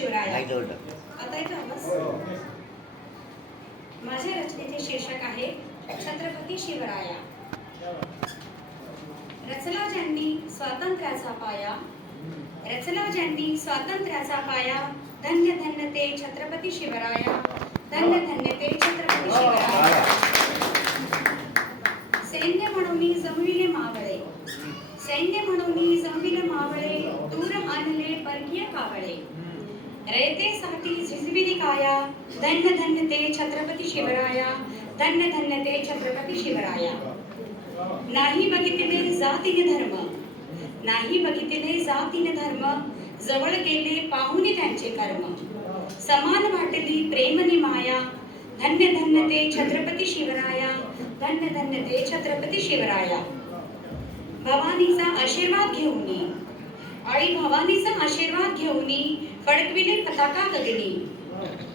शिवराया. आता येतो माझ्या रचनेचे शीर्षक आहे छत्रपती शिवराया. रचला ज्यांनी स्वातंत्र्याचा पाया. रचला ज्यांनी स्वातंत्र्याचा पाया. धन्य धन्य ते छत्रपती शिवराया. धन्य धन्य ते छत्रपती शिवराया. सैन्य म्हणून जमविले मावळे. सैन्य म्हणून जमविले मावळे. दूर आणले परकीय कावळे. रयतेसाठी झिजविली काया धन्य धन्य ते छत्रपती शिवराया धन्य धन्य ते छत्रपती शिवराया। नाही बघितले जातीने धर्म नाही बघितले जातीने धर्म जवळ गेले पाहुणे त्यांचे कर्म। समान वाटली प्रेमनी माया धन्य धन्य ते छत्रपती शिवराया धन्य धन्य ते छत्रपती शिवराया। भवानीचा आशीर्वाद घेऊन ये. आई भवानीचा आशीर्वाद घेऊनी फडकविले पताका गगनी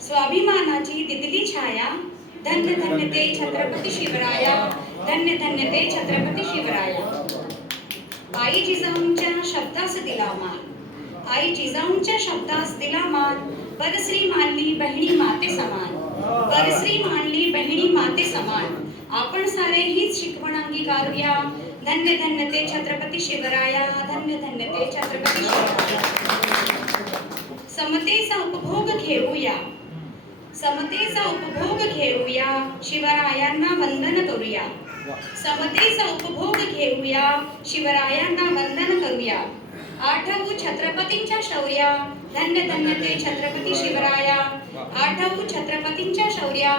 स्वाभिमानाची तितली छाया. धन्य धन्य ते छत्रपती शिवराया. धन्य धन्य ते छत्रपती शिवराया. आई जिजाऊंच्या शब्दास दिला मान. आई जिजाऊंच्या शब्दास दिला मान. परश्री मानली बहिणी माते समान. परश्री मानली बहिणी माते समान. आपण सारे हीच शिकवण अंगीकारूया. धन्य धन्य ते छत्रपती शिवराया धन्य धन्य ते छत्रपती शिवराया. समतेचा उपभोग घेऊया. समतेचा उपभोग घेऊया. शिवरायांना वंदन करूया. समतेचा उपभोग घेऊया. शिवरायांना वंदन करूया. आठवू छत्रपतींच्या शौर्या. धन्य धन्य ते छत्रपती शिवराया. आठवू छत्रपतींच्या शौर्या.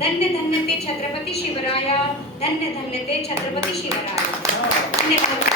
धन्य धन्य ते छत्रपती शिवराया. धन्य धन्य ते छत्रपती शिवराया. Gracias.